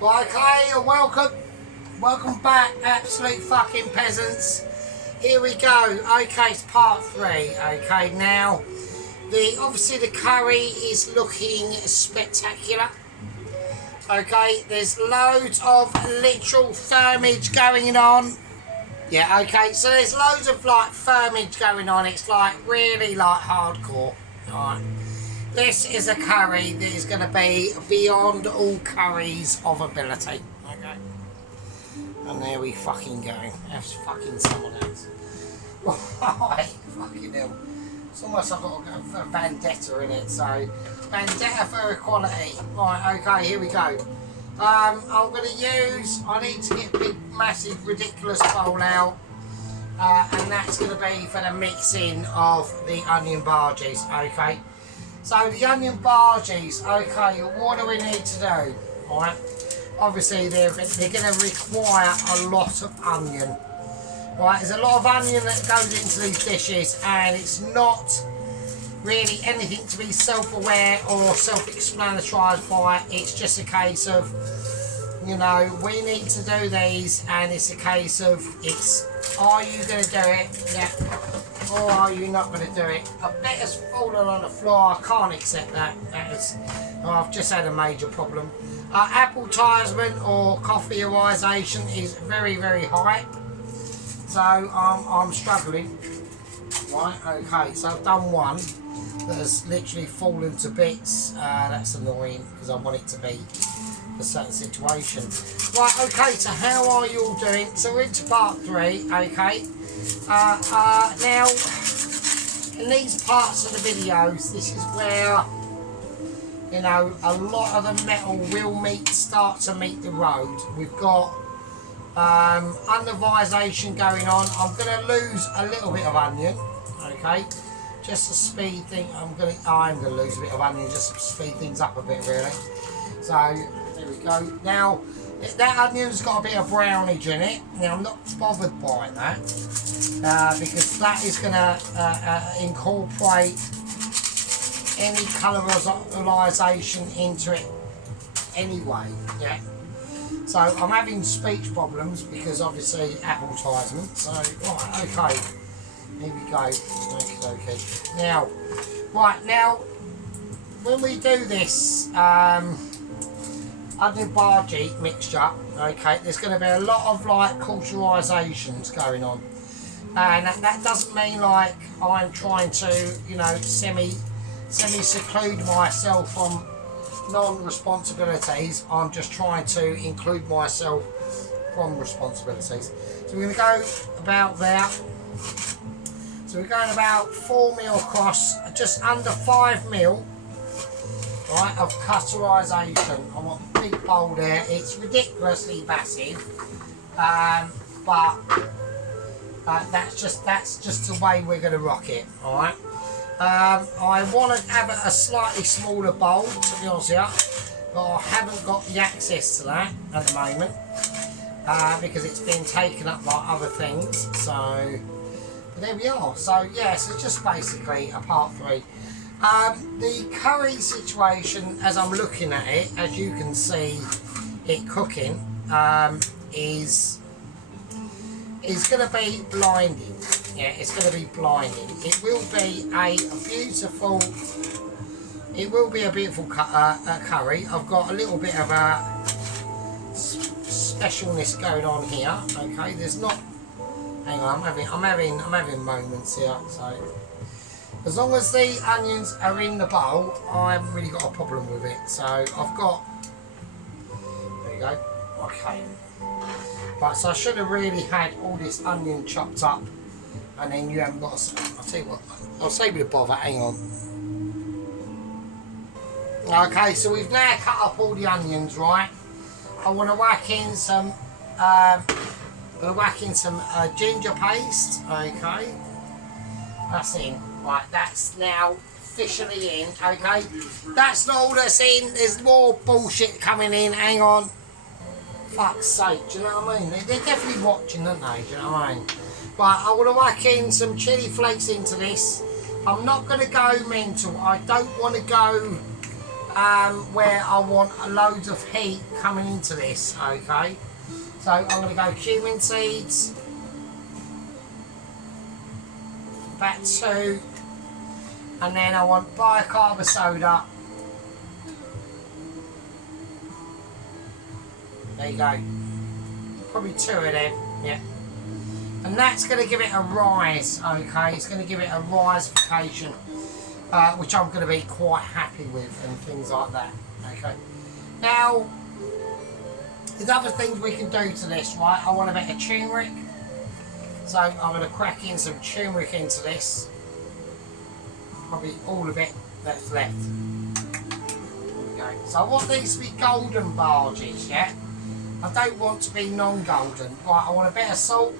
Well, okay, welcome back, absolute fucking peasants. Here we go. Okay, it's part 3. Okay, now obviously the curry is looking spectacular. Okay, there's loads of literal thermage going on. Yeah, okay, so there's loads of like thermage going on. It's like really like hardcore. Alright. This is a curry that is going to be beyond all curries of ability. Okay. And there we fucking go. That's fucking someone else. Right, fucking hell. It's almost like I've got a vendetta in it, so vendetta for equality. Right, okay, here we go. I'm going to I need to get a big, massive, ridiculous bowl out. And that's going to be for the mixing of the onion bhajis, okay? So the onion bhajis, okay, what do we need to do? Alright, obviously they're going to require a lot of onion. Right, there's a lot of onion that goes into these dishes, and it's not really anything to be self-aware or self-explanatory by. It's just a case of, you know, we need to do these, and it's a case of, are you going to do it? Yeah. Or are you not going to do it? A bit has fallen on the floor. I can't accept that. I've just had a major problem. Appetizement or coffeeization is very, very high. So I'm struggling. Right, okay, so I've done one that has literally fallen to bits. That's annoying because I want it to be a certain situation. Right, okay, so how are you all doing? So we're into part 3, okay. Now, in these parts of the videos, this is where, you know, a lot of the metal will start to meet the road. We've got undervisation going on. I'm going to lose a little bit of onion, okay, just to speed things. I'm going to lose a bit of onion just to speed things up a bit, really. So there we go. Now that onion's got a bit of brownage in it. Now I'm not bothered by that because that is going to incorporate any colorization into it anyway. Yeah. So I'm having speech problems because obviously advertisement. So right, okay, here we go. Okay. Now, right now, when we do this onion bhaji mixture, okay, there's going to be a lot of like cauterizations going on, and that doesn't mean like I'm trying to, you know, semi seclude myself from non-responsibilities. I'm just trying to include myself from responsibilities. So we're going to go about there. So we're going about 4 mil across, just under 5 mil, right, of cutterization. I want a big bowl there. It's ridiculously massive, but that's just the way we're going to rock it. All right. I want to have a slightly smaller bowl, to be honest with you, but I haven't got the access to that at the moment because it's been taken up by other things. So but there we are. So yeah, so just basically a part 3. The curry situation, as I'm looking at it, as you can see it cooking, is going to be blinding. Yeah, it's going to be blinding. It will be a beautiful curry. I've got a little bit of a specialness going on here. Okay, there's not. Hang on, I'm having moments here. So as long as the onions are in the bowl, I haven't really got a problem with it. So I've got. There you go. Okay. Right, so I should have really had all this onion chopped up. And then you haven't got to, I'll tell you what, I'll save you the bother, hang on. Okay, so we've now cut up all the onions, right? I want to whack in some, ginger paste, okay? That's in, right, that's now officially in, okay? That's not all that's in, there's more bullshit coming in, hang on. Fuck's sake, do you know what I mean? They're definitely watching, aren't they, do you know what I mean? Right, I want to whack in some chilli flakes into this. I'm not going to go mental. I don't want to go where I want loads of heat coming into this, okay? So I'm going to go cumin seeds, about 2, and then I want bicarb soda. There you go, probably 2 of them, yeah. And that's going to give it a rise, okay? It's going to give it a riseification, which I'm going to be quite happy with and things like that, okay? Now, there's other things we can do to this, right? I want a bit of turmeric, so I'm going to crack in some turmeric into this. Probably all of it that's left. There we go. So I want these to be golden Bhajis, yeah? I don't want to be non-golden. Right, I want a bit of salt.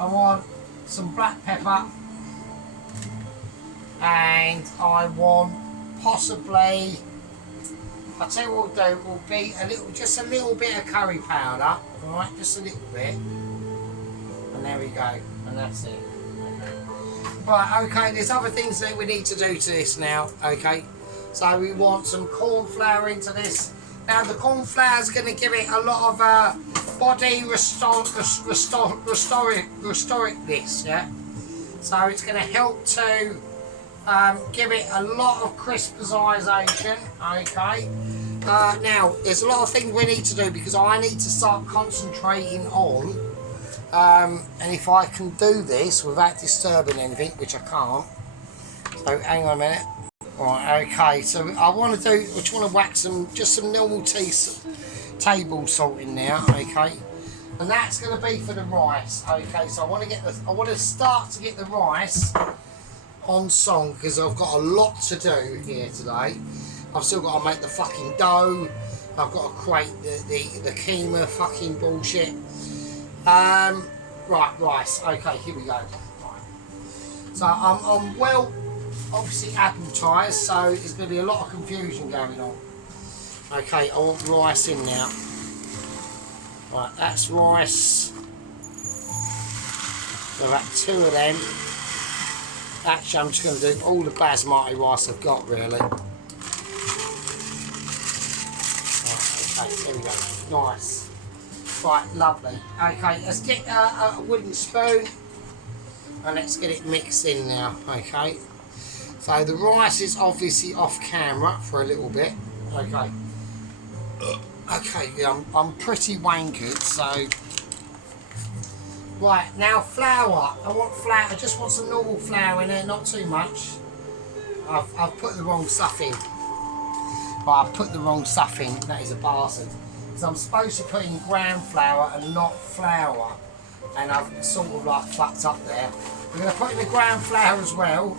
I want some black pepper. And I want possibly, I'll tell you what we'll do, will be just a little bit of curry powder. Alright, just a little bit. And there we go. And that's it. Right, okay, there's other things that we need to do to this now, okay? So we want some corn flour into this. Now the corn flour is going to give it a lot of body restoricness, yeah? So it's going to help to give it a lot of crispization, okay? Now, there's a lot of things we need to do because I need to start concentrating on, and if I can do this without disturbing anything, which I can't, so hang on a minute. Right, okay, so I want to whack just some normal table salt in there, okay, and that's going to be for the rice, okay. So I want to start to get the rice on song because I've got a lot to do here today. I've still got to make the fucking dough. I've got to create the Keema fucking bullshit. Right, rice. Okay, here we go. Right. So I'm well, obviously advertised, so there's going to be a lot of confusion going on. Okay, I want rice in now. Right, that's rice. So about 2 of them. Actually, I'm just going to do all the basmati rice I've got, really. Right, okay, there we go. Nice. Right, lovely. Okay, let's get a wooden spoon and let's get it mixed in now, okay? So the rice is obviously off camera for a little bit, okay? Okay, yeah, I'm pretty wankered, so... Right, now flour. I want flour. I just want some normal flour in there, not too much. I've put the wrong stuff in. Right, I've put the wrong stuff in. That is a bastard. Because I'm supposed to put in ground flour and not flour. And I've sort of like fucked up there. We're going to put in the ground flour as well.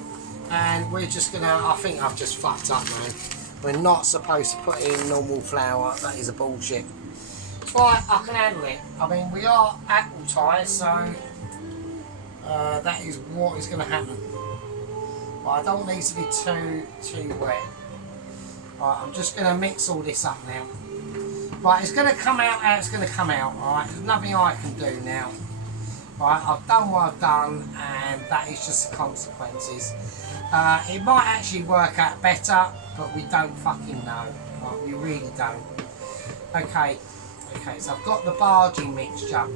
And we're just going to... I think I've just fucked up, man. We're not supposed to put in normal flour. That is a bullshit. Right, I can handle it. I mean, we are advertised, so that is what is going to happen. But I don't need to be too wet. Right, I'm just going to mix all this up now. Right, it's going to come out how it's going to come out. Alright, there's nothing I can do now. Right, I've done what I've done, and that is just the consequences. It might actually work out better, but we don't fucking know. Right, we really don't. Okay. Okay, so I've got the Bhajis mixture,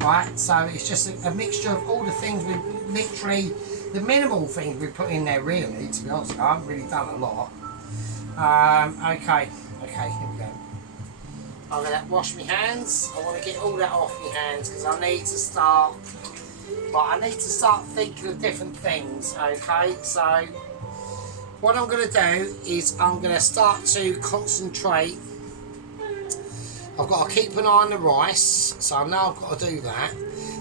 right? So it's just a mixture of all the things we literally, the minimal things we put in there, really, to be honest. I haven't really done a lot. Okay, here we go. I'm going to wash my hands. I want to get all that off my hands because I need to start, thinking of different things, okay? So what I'm going to do is I'm going to start to concentrate. I've got to keep an eye on the rice, so I know I've got to do that.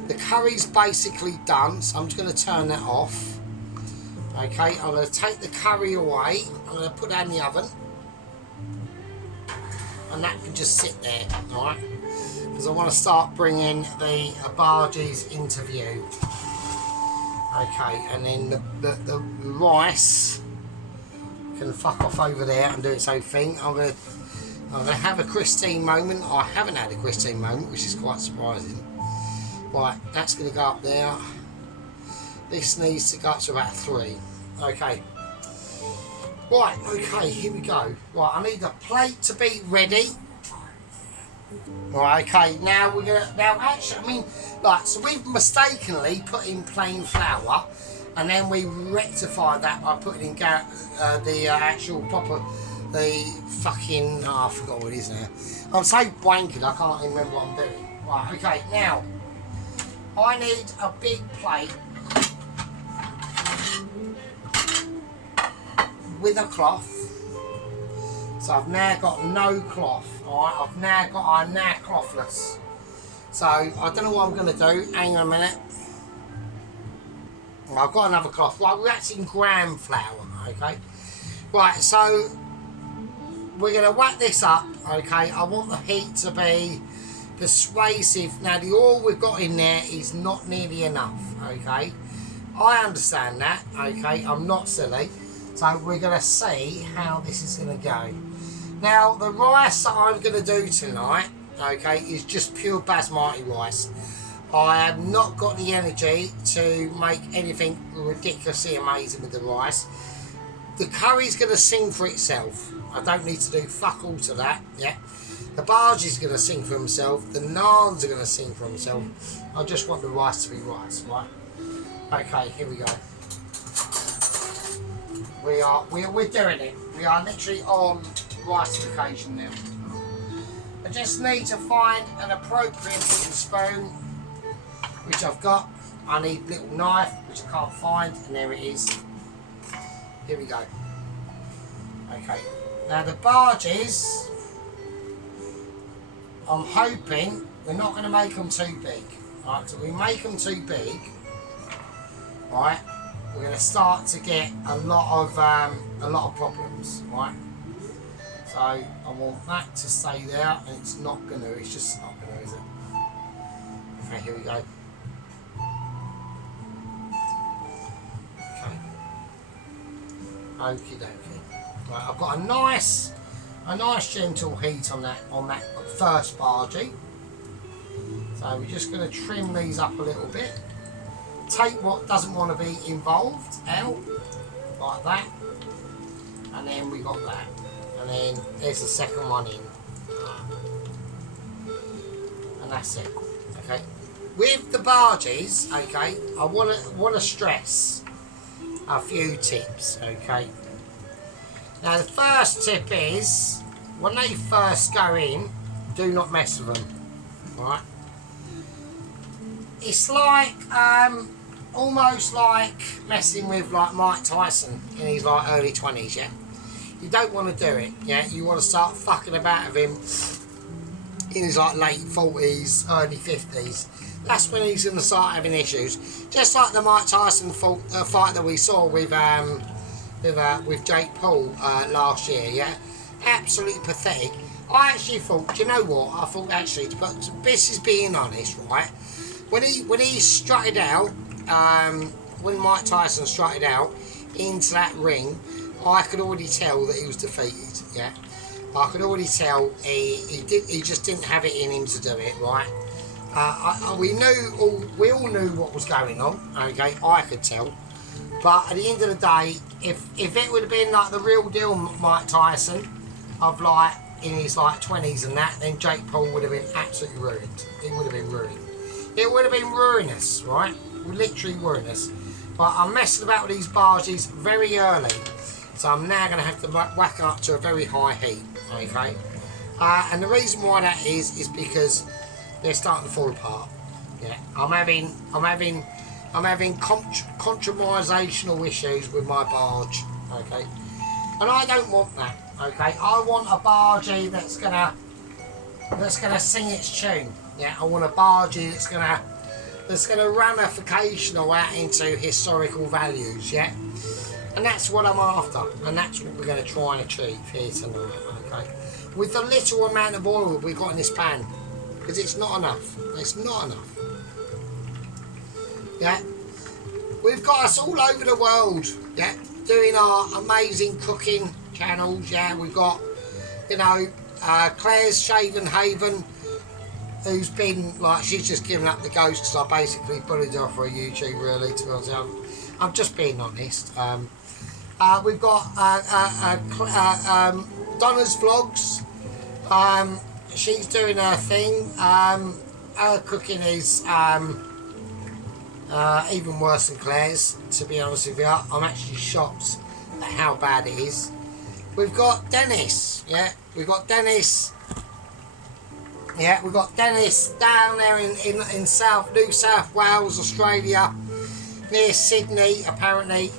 The curry's basically done, so I'm just going to turn that off. Okay, I'm going to take the curry away. I'm going to put that in the oven. And that can just sit there, alright? Because I want to start bringing the Bhajis into view. Okay, and then the rice can fuck off over there and do its own thing. I'm going to have a Christine moment. I haven't had a Christine moment, which is quite surprising. Right, that's going to go up there. This needs to go up to about 3. Okay. Right, okay, here we go. Right, I need the plate to be ready. Right, okay, now we're gonna, now actually, I mean, like, so we've mistakenly put in plain flour, and then we rectify that by putting in the actual proper, the fucking, oh, I forgot what it is now. I'm so wanking, I can't even remember what I'm doing. Right, okay, now, I need a big plate with a cloth. So I've now got no cloth, alright, I'm now clothless. So I don't know what I'm going to do, hang on a minute. Well, I've got another cloth, right, we're actually in gram flour, okay. Right, so we're going to whack this up, okay, I want the heat to be persuasive. Now the oil we've got in there is not nearly enough, okay. I understand that, okay, I'm not silly. So we're going to see how this is going to go. Now the rice that I'm going to do tonight, okay, is just pure basmati rice. I have not got the energy to make anything ridiculously amazing with the rice. The curry's going to sing for itself. I don't need to do fuck all to that, yeah. The Bhajis is going to sing for himself. The naans are going to sing for themselves. I just want the rice to be rice, right? Okay, here we go. We're doing it. We are literally on riceification now. I just need to find an appropriate wooden spoon, which I've got. I need a little knife, which I can't find, and there it is. Here we go. Okay. Now the Bhajis, I'm hoping we're not going to make them too big. Right, so we make them too big, right? We're going to start to get a lot of problems, right? So I want that to stay there, and it's not going to. It's just not going to, is it? Okay, here we go. Okay. Okie dokie. Right, I've got a nice gentle heat on that first Bhaji. So we're just going to trim these up a little bit. Take what doesn't want to be involved out, like that, and then we got that, and then there's the second one in, and that's it. Okay, with the Bhajis, okay, I want to stress a few tips. Okay, now the first tip is when they first go in, do not mess with them. Right, it's like almost like messing with like Mike Tyson in his like early 20s, yeah? You don't want to do it, yeah? You want to start fucking about with him in his like late 40s, early 50s. That's when he's going to start having issues. Just like the Mike Tyson fight that we saw with Jake Paul last year, yeah? Absolutely pathetic. I actually thought, do you know what? I thought actually, but this is being honest, right? When he strutted out, when Mike Tyson strutted out into that ring, I could already tell that he was defeated. Yeah, I could already tell he just didn't have it in him to do it. Right? We all knew what was going on. Okay, I could tell. But at the end of the day, if it would have been like the real deal Mike Tyson, of like in his like 20s and that, then Jake Paul would have been absolutely ruined. It would have been ruined. It would have been ruinous, right? Literally ruinous. But I'm messing about with these Bhajis very early, so I'm now going to have to whack up to a very high heat. Okay, and the reason why that is because they're starting to fall apart. Yeah, I'm having compromisational issues with my barge. Okay, and I don't want that. Okay, I want a Bhaji that's gonna sing its tune. Yeah, I want a Bhaji that's gonna ramification out into historical values. Yeah, and that's what I'm after, and that's what we're going to try and achieve here tonight. Okay, with the little amount of oil we've got in this pan, because it's not enough. It's not enough. Yeah, we've got us all over the world. Yeah, doing our amazing cooking channels. Yeah, we've got, you know, Claire's Shaven Haven, who's been like, she's just given up the ghost because I basically bullied her for a YouTube, really, to be honest. I'm just being honest. We've got Donna's vlogs. She's doing her thing. Her cooking is even worse than Claire's, to be honest with you. I'm actually shocked at how bad it is. We've got Dennis, yeah, we've got Dennis. Yeah, we've got Dennis down there in New South Wales, Australia, near Sydney, apparently,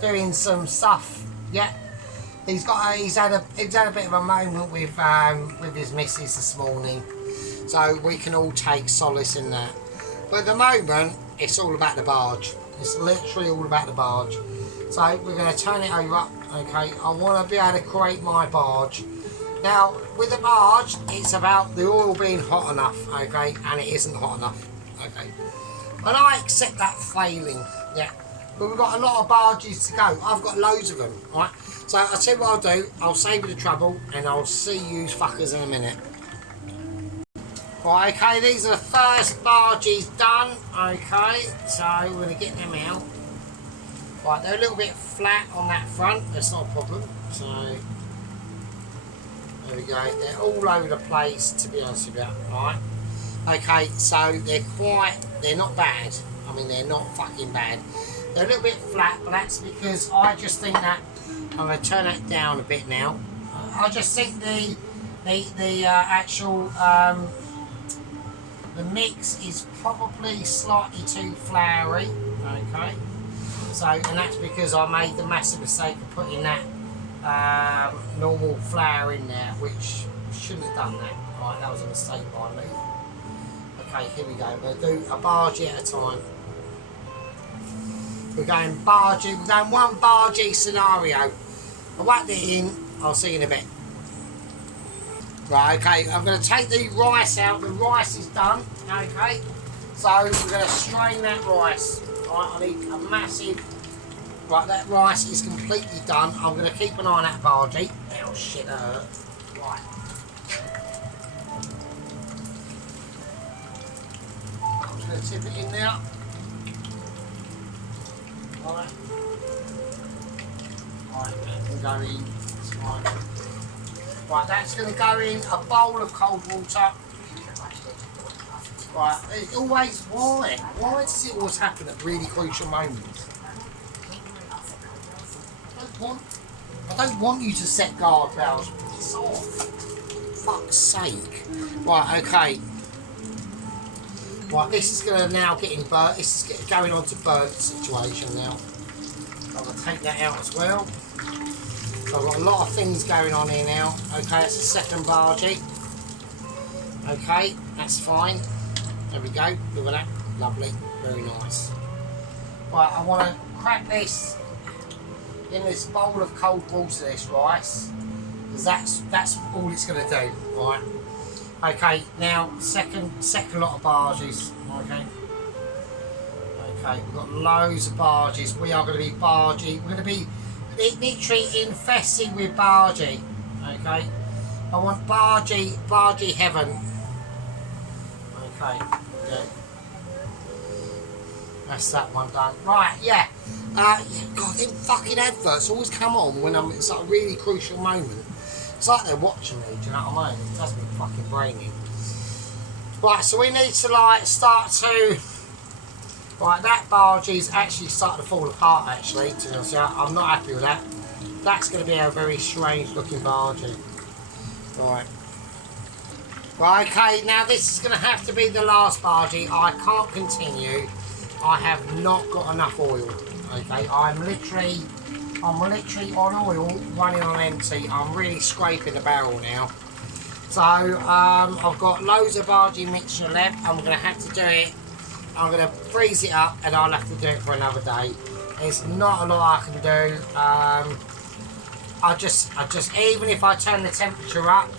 doing some stuff. Yeah, he's had a bit of a moment with his missus this morning, so we can all take solace in that. But at the moment, it's all about the barge. It's literally all about the barge. So we're going to turn it over. Okay, I want to be able to create my barge. Now, with the barge, it's about the oil being hot enough, okay, and it isn't hot enough, okay. And I accept that failing, yeah. But we've got a lot of barges to go. I've got loads of them, right? So I'll tell you what I'll do. I'll save you the trouble, and I'll see you fuckers in a minute. Right, okay, these are the first barges done, okay. So we're going to get them out. Right, they're a little bit flat on that front. That's not a problem. So there we go. They're all over the place, to be honest with you. Right. Okay, so they're not bad. I mean, they're not fucking bad. They're a little bit flat, but that's because I just think that I'm going to turn that down a bit now. I just think the actual the mix is probably slightly too floury. Okay. So, and that's because I made the massive mistake of putting that normal flour in there, which shouldn't have done that. Right, that was a mistake by me. Okay, here we go. We're going to do a bargee at a time. We're going bargee. We're going one bargee scenario. I whacked it in. I'll see you in a bit. Right, okay. I'm going to take the rice out. The rice is done. Okay. So we're going to strain that rice. Right, I need a massive. Right, that rice is completely done. I'm going to keep an eye on that bargee. Oh shit, that hurt. Right. I'm just going to tip it in now. Right. Right, that can go in. That's fine. Right, that's going to go in a bowl of cold water. Right, it's always why? Why does it always happen at really crucial moments? I don't want you to set guardrails. Piss off. Fuck's sake. Right, okay. Right, this is going to now get in burnt. This is going on to burnt situation now. I'm going to take that out as well. So I've got a lot of things going on here now. Okay, that's the second bargee. Okay, that's fine. There we go, look at that, lovely, very nice. Right, I want to crack this in this bowl of cold water, this rice, because that's all it's going to do, right? Okay, now second lot of barges, okay. Okay, we've got loads of barges. We are going to be bargee. We're going to be literally infested with bargee, okay. I want bargee heaven. Okay, yeah. That's that one done. Right, yeah. God, them fucking adverts always come on when it's like a really crucial moment. It's like they're watching me, do you know what I mean? It does me fucking braining. Right, so we need to like start to. Right, that bargee's actually starting to fall apart actually, to be honest with you. I'm not happy with that. That's going to be a very strange looking bargee. Right. Right, okay, now this is going to have to be the last bargee. I can't continue. I have not got enough oil. Okay, I'm literally on oil, running on empty. I'm really scraping the barrel now. So, I've got loads of bargee mixture left. I'm going to have to do it. I'm going to freeze it up and I'll have to do it for another day. There's not a lot I can do. I just even if I turn the temperature up,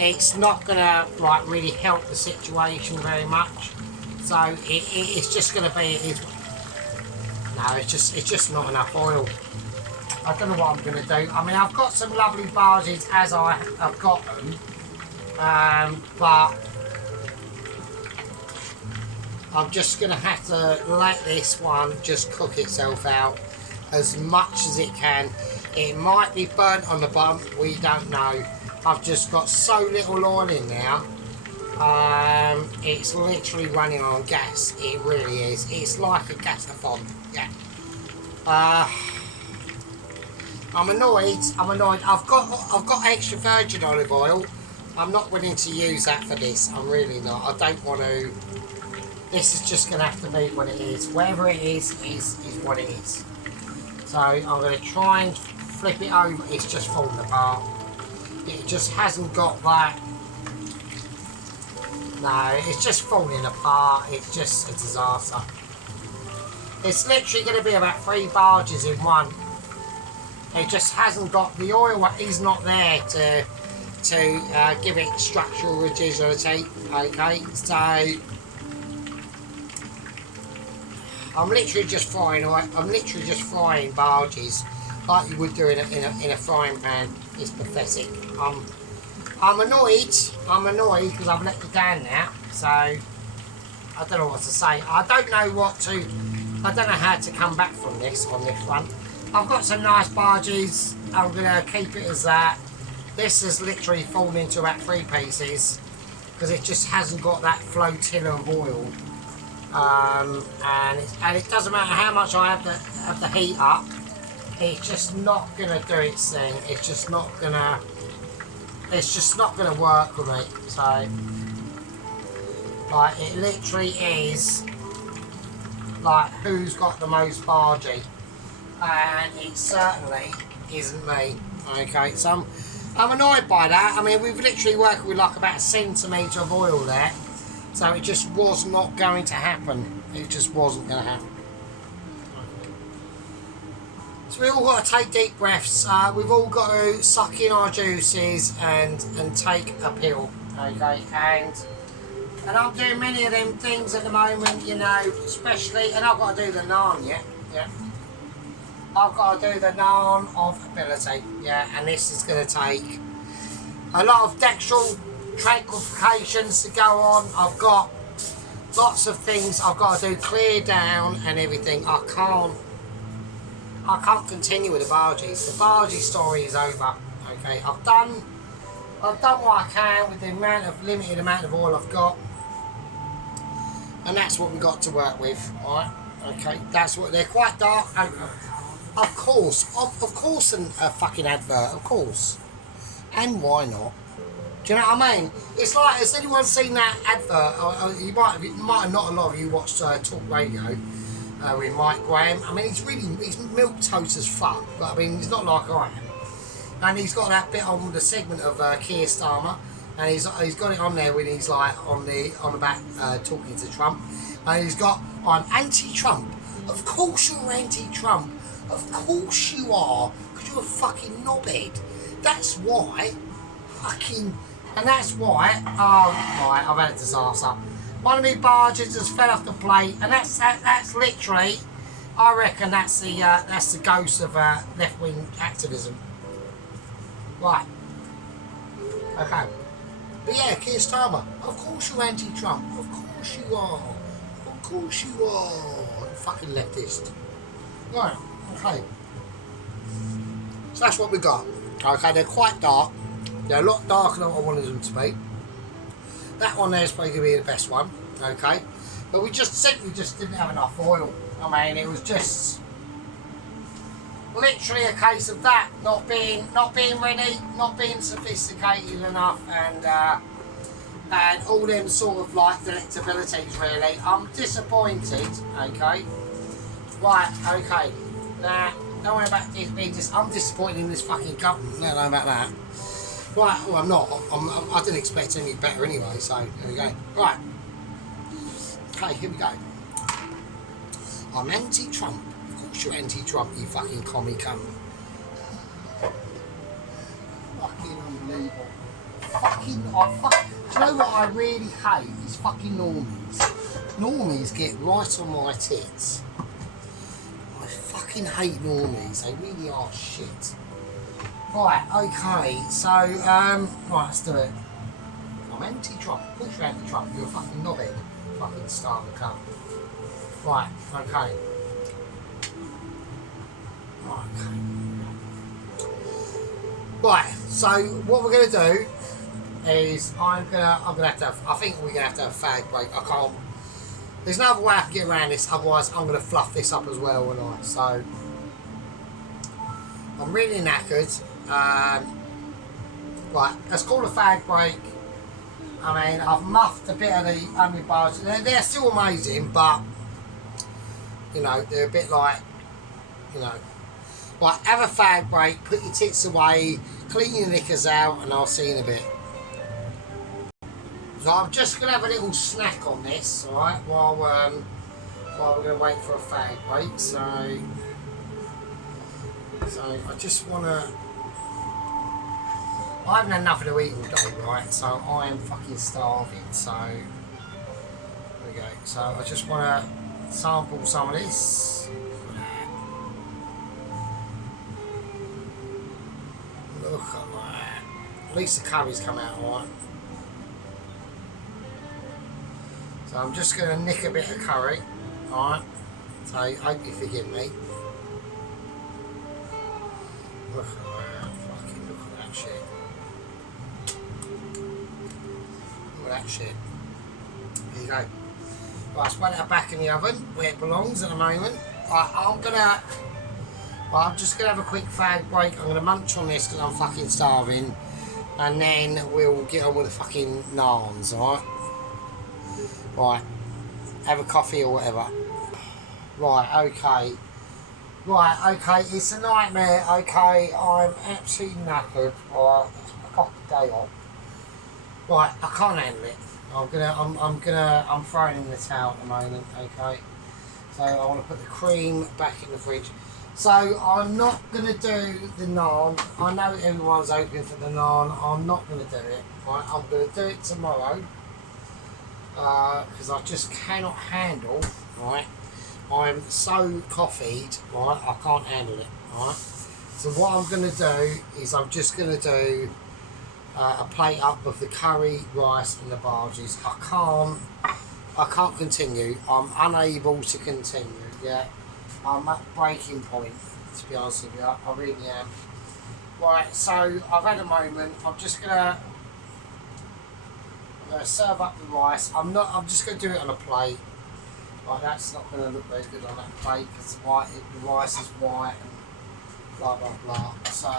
it's not gonna like really help the situation very much. So it's just gonna be no, it's just not enough oil. I don't know what I'm gonna do. I mean, I've got some lovely barges as I've got them, but I'm just gonna have to let this one just cook itself out. as much as it can. It might be burnt on the bottom, we don't know. I've just got so little oil in now. It's literally running on gas. It really is. It's like a gasathon. Yeah. I'm annoyed. I've got extra virgin olive oil. I'm not willing to use that for this. I'm really not. I don't want to. This is just going to have to be what it is. Whatever it is what it is. So I'm going to try and flip it over. It's just falling apart. It just hasn't got that. No, it's just falling apart. It's just a disaster. It's literally going to be about 3 barges in one. It just hasn't got, the oil is not there to give it structural rigidity. Okay, so I'm literally just frying oil. I'm literally just frying barges like you would do in a frying pan. It's pathetic. I'm annoyed. I'm annoyed because I've let it down now. So I don't know what to say. I don't know how to come back from this on this one. I've got some nice barges. I'm gonna keep it as that. This has literally fallen into about 3 pieces because it just hasn't got that flotilla of oil. And it doesn't matter how much I have the heat up. It's just not gonna do its thing. It's just not gonna work with me. So, like, it literally is like who's got the most bargee, and it certainly isn't me. Okay, so I'm annoyed by that. I mean, we've literally worked with like about 1 centimetre of oil there, so it just was not going to happen. It just wasn't going to happen. So we all got to take deep breaths. We've all got to suck in our juices and take a pill. Okay, and I'm doing many of them things at the moment, you know, especially, and I've got to do the naan, yeah. I've got to do the naan of ability, yeah, and this is going to take a lot of dextral tranquilifications to go on. I've got lots of things I've got to do, clear down and everything. I can't continue with the barges. The bargee story is over. Okay, I've done what I can with the limited amount of oil I've got, and that's what we got to work with. All right. Okay, that's what they're quite dark. Of course, a fucking advert. Of course, and why not? Do you know what I mean? It's like, has anyone seen that advert? You might have not. A lot of you watched talk radio. With Mike Graham. I mean, he's milk toast as fuck, but I mean, he's not like I am. And he's got that bit on the segment of Keir Starmer, and he's got it on there when he's like on about talking to Trump, and he's got, I'm anti-Trump. Of course you're anti-Trump. Of course you are, because you're a fucking knobhead. That's why, and that's why. Oh, right, I've had a disaster. One of my barges just fell off the plate, and that's literally, I reckon that's the ghost of left-wing activism. Right. Okay. But yeah, Keir Starmer. Of course you're anti-Trump. Of course you are. Of course you are. Fucking leftist. Right. Okay. So that's what we got. Okay, they're quite dark. They're a lot darker than what I wanted them to be. That one there is probably going to be the best one, okay? But we simply didn't have enough oil. I mean, it was just literally a case of that not being ready, not being sophisticated enough, and all them sort of like delectabilities. Really, I'm disappointed. Okay, right. Okay, now don't worry about this being I'm disappointed in this fucking government. Don't know about that. Right, well, I'm not. I didn't expect any better anyway, so there we go. Right. Okay, here we go. I'm anti-Trump. Of course you're anti-Trump, you fucking commie cunt. Fucking unbelievable. Do you know what I really hate is fucking normies. Normies get right on my tits. I fucking hate normies. They really are shit. Right, okay, so, right, let's do it. I'm anti-Trump. Of course you're anti-Trump. You're a fucking knobhead. Fucking star of the cunt. Right, okay. Right, so what we're gonna do is I'm gonna have to I think we're gonna have to have a fag break. I can't, there's no other way I can get around this, otherwise I'm gonna fluff this up as well, and so I'm really knackered. Right, let's call a fag break. I mean, I've muffed a bit of the onion bars. They're still amazing, but you know, they're a bit like, you know. Right, have a fag break, put your tits away, clean your knickers out, and I'll see you in a bit. So I'm just going to have a little snack on this, alright, while we're going to wait for a fag break. So I just want to... I haven't had nothing to eat all day, right, so I am fucking starving, so... There we go. So I just want to sample some of this. Look at that. At least the curry's come out alright. So I'm just going to nick a bit of curry, alright. So I hope you forgive me. Look at that. Fucking look at that shit. Look at that shit. There you go. Right, let's wait that back in the oven where it belongs at the moment. Right, I'm just going to have a quick fag break. I'm going to munch on this because I'm fucking starving. And then we'll get on with the fucking naans, alright? Right. Have a coffee or whatever. Right, okay. Right, okay. It's a nightmare, okay. I'm absolutely knackered. Right. I've got the day off. Right, I can't handle it. I'm throwing in the towel at the moment, okay? So I want to put the cream back in the fridge. So I'm not going to do the naan. I know everyone's hoping for the naan. I'm not going to do it. Right? I'm going to do it tomorrow. Because I just cannot handle, right? I'm so coffeed, right? I can't handle it, right? So what I'm going to do is I'm just going to do a plate up of the curry, rice and the Bhajis. I can't continue. I'm unable to continue, yeah. I'm at breaking point, to be honest with you. I really am. Right, so I've had a moment. I'm just gonna serve up the rice. I'm just gonna do it on a plate. Right, that's not gonna look very good on that plate because the rice is white and blah blah blah. So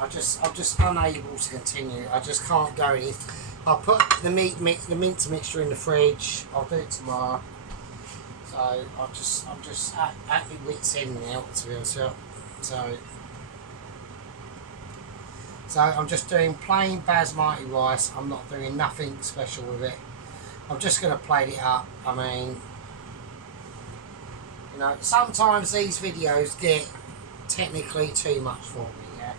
I'm just unable to continue. I just can't go any. I'll put the mince mixture in the fridge. I'll do it tomorrow. So I'm just at my wits end now, to be honest with you. So I'm just doing plain basmati rice. I'm not doing nothing special with it. I'm just going to plate it up. I mean, you know, sometimes these videos get technically too much for me, yeah,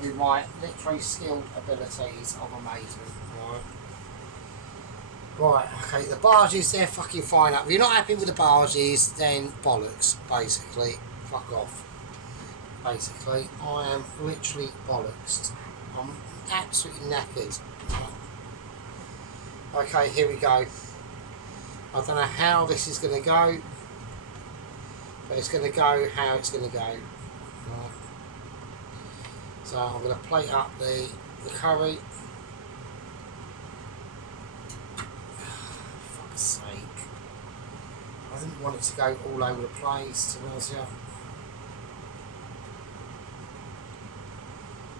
with my literary skilled abilities of amazement, right? Right, okay, the Bhajis, they're fucking fine up. If you're not happy with the Bhajis, then bollocks, basically. Fuck off. Basically, I am literally bollocks. I'm absolutely knackered. Okay, here we go. I don't know how this is going to go, but it's going to go how it's going to go. Right. So I'm going to plate up the curry. Fuck's sake. I didn't want it to go all over the place, to be honest with you.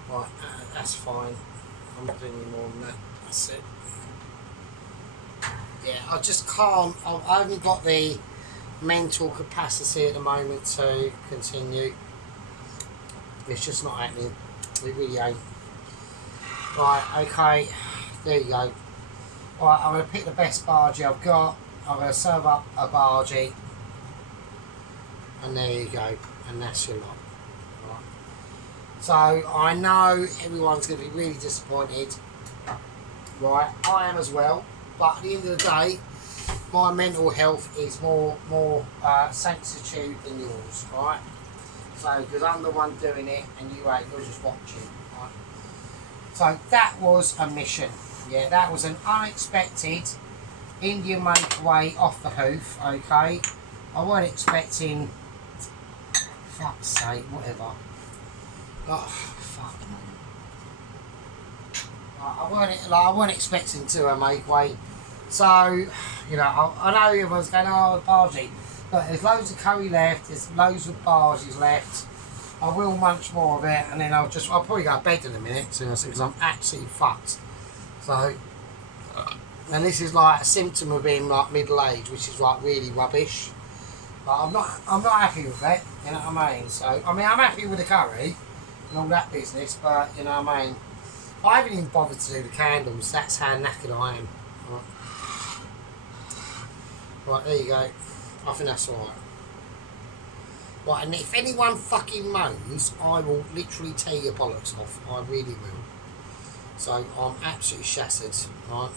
Right, that's fine. I'm not doing any more than that. That's it. Yeah, I just can't. I haven't got the mental capacity at the moment to continue. It's just not happening. It really ain't. Right, okay. There you go. Right, I'm going to pick the best Bhaji I've got. I'm going to serve up a Bhaji. And there you go. And that's your lot. So I know everyone's going to be really disappointed, right? I am as well, but at the end of the day, my mental health is more sensitive than yours, right? So because I'm the one doing it and you ain't, you're just watching, right? So that was a mission, yeah. That was an unexpected Indian makeaway off the hoof, okay. I weren't expecting, fuck's sake, whatever. Oh, fuck man. I weren't expecting to make way. So, you know, I know everyone's going, oh, Bhajis. But there's loads of curry left, there's loads of Bhajis left. I will munch more of it, and then I'll probably go to bed in a minute, seriously, because I'm absolutely fucked. So, and this is like a symptom of being like middle age, which is like really rubbish. But I'm not happy with it, you know what I mean? So, I mean, I'm happy with the curry and all that business, but you know what I mean? I haven't even bothered to do the candles, that's how knackered I am. Right, there you go. I think that's alright. Right, and if anyone fucking moans, I will literally tear your bollocks off. I really will. So, I'm absolutely shattered. Right.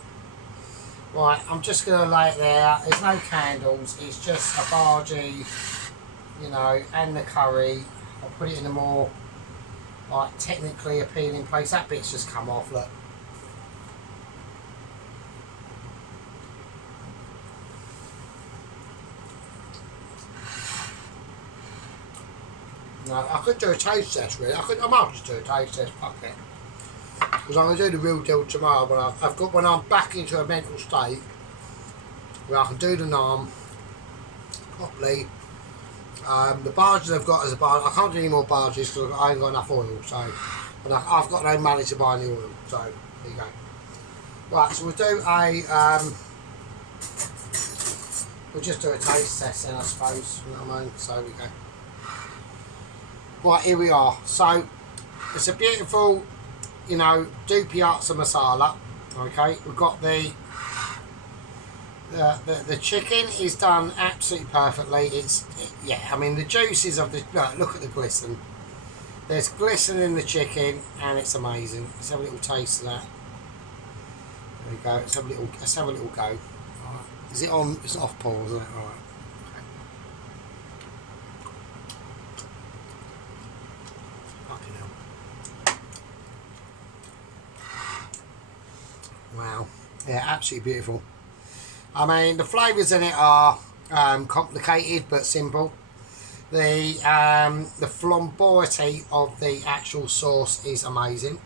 Right, I'm just going to lay it there. There's no candles. It's just a Bhaji, you know, and the curry. I'll put it in a more, like, technically appealing place. That bit's just come off, look. No, I could do a taste test, really. I might just do a taste test, fuck it. Because I'm going to do the real deal tomorrow when I'm back into a mental state where I can do the naan properly. The Bhajis I've got as a Bhajis, I can't do any more Bhajis because I ain't got enough oil, so and I've got no money to buy any oil, so there you go. Right, so we'll do we'll just do a taste test then, I suppose, you know what I mean, so we go. Right, here we are. So it's a beautiful, you know, Dopiaza Masalah. Okay, we've got the chicken is done absolutely perfectly. Yeah, I mean the juices of the look at the glisten. There's glisten in the chicken, and it's amazing. Let's have a little taste of that. There we go. Let's have a little go. Right. Is it on? It's off pause, isn't it? All right. Wow, yeah, absolutely beautiful. I mean, the flavours in it are complicated but simple. The flamboyance of the actual sauce is amazing.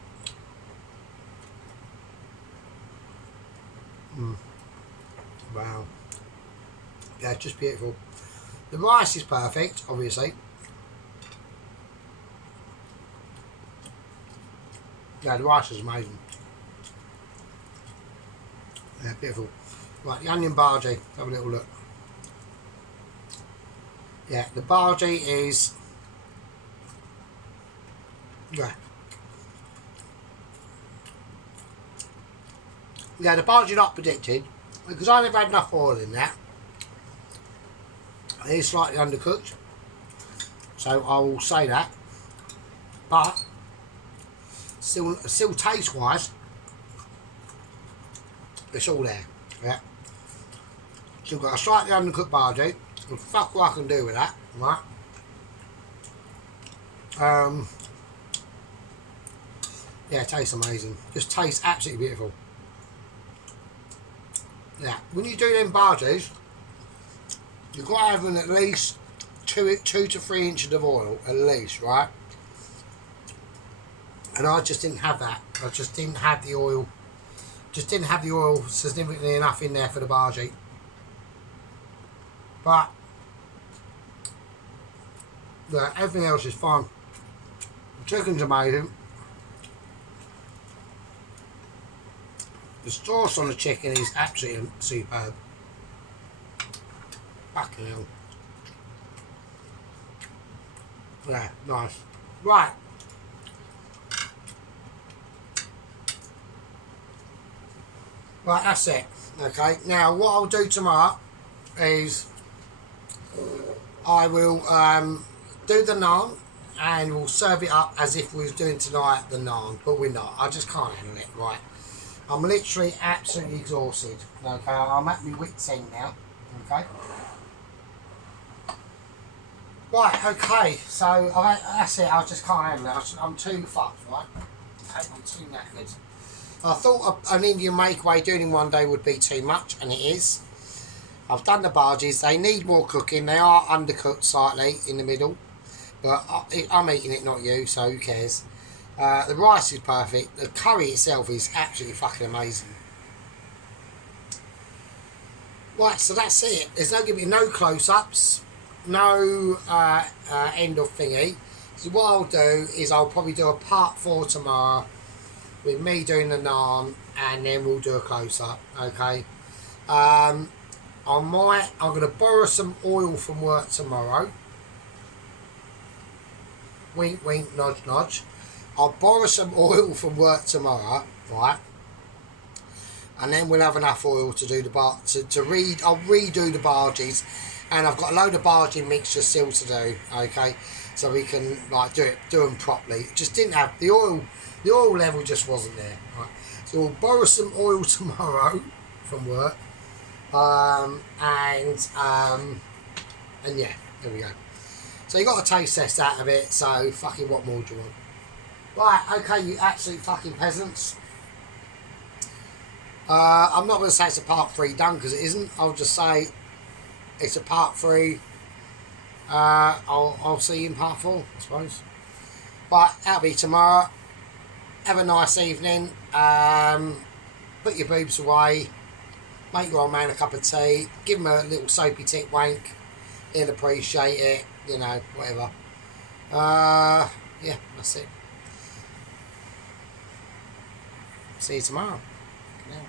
Wow, yeah, just beautiful. The rice is perfect, obviously. Yeah, the rice is amazing. Yeah, beautiful. Right, the onion Bhaji, have a little look. Yeah, the Bhaji is... Yeah. Yeah, the Bhaji not predicted, because I never had enough oil in that. It is slightly undercooked, so I will say that. But, still taste-wise, it's all there, yeah. So we've got a slightly undercooked Bhaji. And fuck what I can do with that, right? Yeah, it tastes amazing. Just tastes absolutely beautiful. Yeah, when you do them Bhajis, you've got to have them at least 2 to 3 inches of oil, at least, right? And I just didn't have that. I just didn't have the oil. Just didn't have the oil significantly enough in there for the Bhaji. But yeah, everything else is fine. The chicken's amazing. The sauce on the chicken is absolutely superb. Fucking hell. Yeah, nice. Right. Right, that's it. Okay, now what I'll do tomorrow is I will do the naan and we'll serve it up as if we was doing tonight the naan, but we're not. I just can't handle it, right? I'm literally absolutely exhausted, okay? I'm at my wit's end now, okay? Right, okay, so that's it. I just can't handle it. I'm too fucked, right? I'm too knackered. I thought an Indian makeaway doing in one day would be too much, and it is. I've done the Bhajis. They need more cooking. They are undercooked slightly in the middle. But I'm eating it, not you, so who cares? The rice is perfect. The curry itself is absolutely fucking amazing. Right, so that's it. There's no close-ups, no end of thingy. So what I'll do is I'll probably do a part 4 tomorrow with me doing the naan, and then we'll do a close-up, okay? I'm going to borrow some oil from work tomorrow. Wink, wink, nudge, nudge. I'll borrow some oil from work tomorrow, right? And then we'll have enough oil to do the bar I'll redo the Bhajis, and I've got a load of Bhaji mixture still to do, okay? So we can like do them properly. Just didn't have the oil level just wasn't there. Right? So we'll borrow some oil tomorrow from work. And yeah, there we go. So you got a taste test out of it, so fucking what more do you want? Right, okay, you absolute fucking peasants. I'm not going to say it's a part 3 done, because it isn't. I'll just say it's a part 3. I'll see you in part 4, I suppose. Right, that'll be tomorrow. Have a nice evening. Put your boobs away. Make your old man a cup of tea. Give him a little soapy tit wank. He'll appreciate it. You know, whatever. Yeah, that's it. See you tomorrow. Yeah.